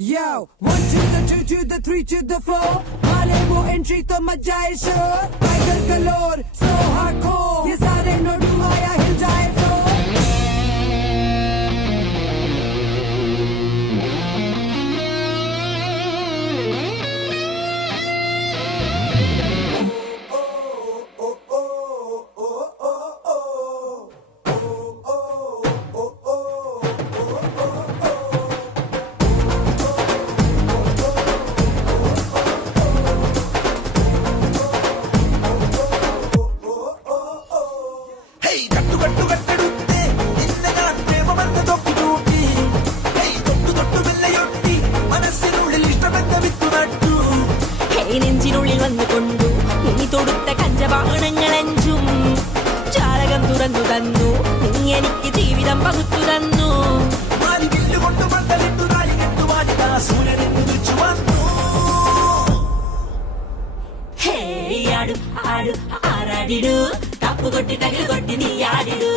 Yo, 1 to the 2 to the 3 to the 4. मारे वो entry तो मजा है शोर. टाइगर कलोर, so hardcore. ये सारे नोडू आया हिल जाए फ्लोर. നെഞ്ചിനുള്ളിൽ വന്നുകൊണ്ടു നീ തൊടുത്ത കഞ്ചവാഹനങ്ങളെഞ്ചും ചാലകം തുറന്നു തന്നു നീ എനിക്ക് ജീവിതം പകുത്തു തന്നു ആടു ആടു ആറാടിടു തപ്പു കൊട്ടി തകിൽ കൊട്ടി നീ ആടിടൂ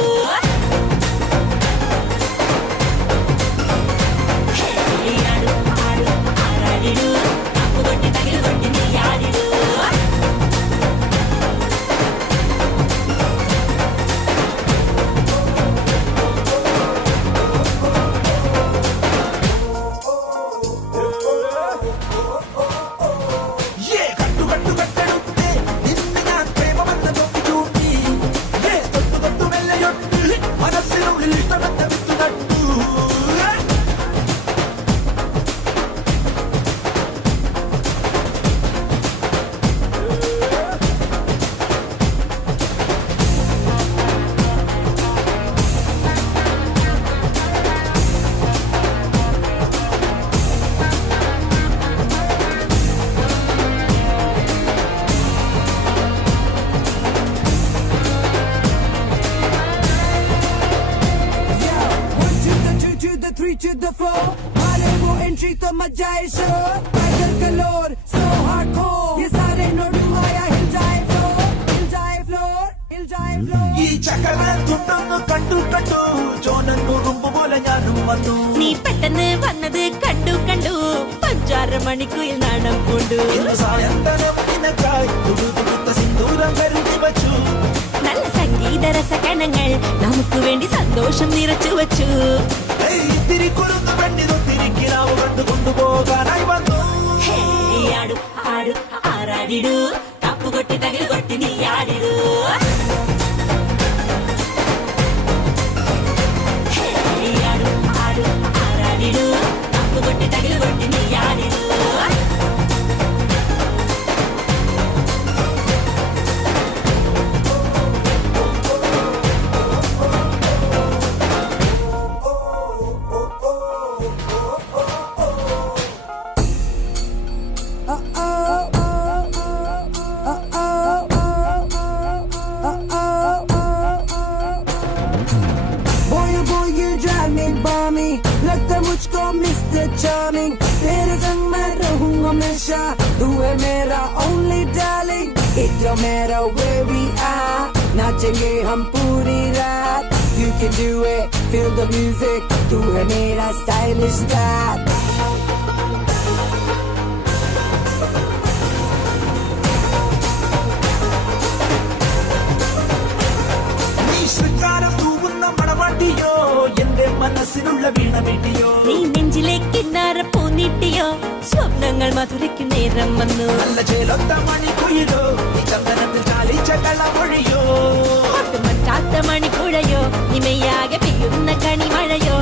To the floor, मारे वो एंट्री तो मजा है शोर. टाइगर कलोर, so hardcore. ये सारे नोडू आया हिल जाए फ्लोर, हिल जाए फ्लोर, हिल जाए फ्लोर. ഈ ചക്കരൻ തുണ്ടൊന്നു കണ്ടു കണ്ടു ചോനന്നു റുമ്പ് പോലെ ഞാനും വന്നു. നീ പെട്ടെന്ന് വന്നത് കണ്ടു കണ്ടു 5-6 മണിക്കൂറിൽ നാണം കൊണ്ടു. സായന്തനം നിനക്കായി തുടുതുടുത്ത സിന്ദൂരം കരുതി വച്ചു. നല്ല സംഗീത രസകണങ്ങൾ നമുക്ക് വേണ്ടി സന്തോഷം നിറച്ചു വച്ചു. ഇത്തിരി കുരുന്നു പെണ്ണിതൊത്തിരിക്കിനാവ് കണ്ടു കൊണ്ടുപോകാനായി വന്നു. ആടു ആടു ആറാടിടൂ തപ്പു കൊട്ടി തകിൽ കൊട്ടി നീ ആടിടൂ ആടു ആടു ആറാടിടൂ തപ്പു കൊട്ടി തകിൽ കൊട്ടി നീ ആടിടൂ लगता मुझको मिस्टर चार्मिंग तेरे संग मैं रहूं हमेशा तू है मेरा only darling it don't matter where we are नाचेंगे हम पूरी रात you can do it feel the music तू है मेरा stylish star എന്റെ മനസ്സിലുള്ള വീണ വീട്ടിയോ നീ നെഞ്ചിലേക്ക് നാരപ്പൂന്നിട്ടിയോ സ്വപ്നങ്ങൾ മധുരയ്ക്ക് നേരം വന്നു നല്ല ചേലൊത്ത മണിക്കുയിലോ ഈ ചന്ദനത്തിൽ ചാലിച്ച കളമൊഴിയോ മറ്റാത്ത മണിപ്പുഴയോ നിമയാകെ പെയ്യുന്ന കണിമഴയോ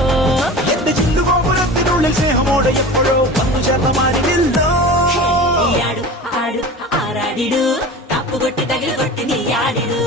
എന്റെ ചില്ലുഗോപുരത്തിനുള്ളിൽ സ്നേഹമോടെ എപ്പോഴോ വന്നു ചേർന്ന മാറിയില്ലോ ആടു ആടു ആറാടിടൂ തപ്പുകൊട്ടി തകിൽ കൊട്ടി നീ ആടിടൂ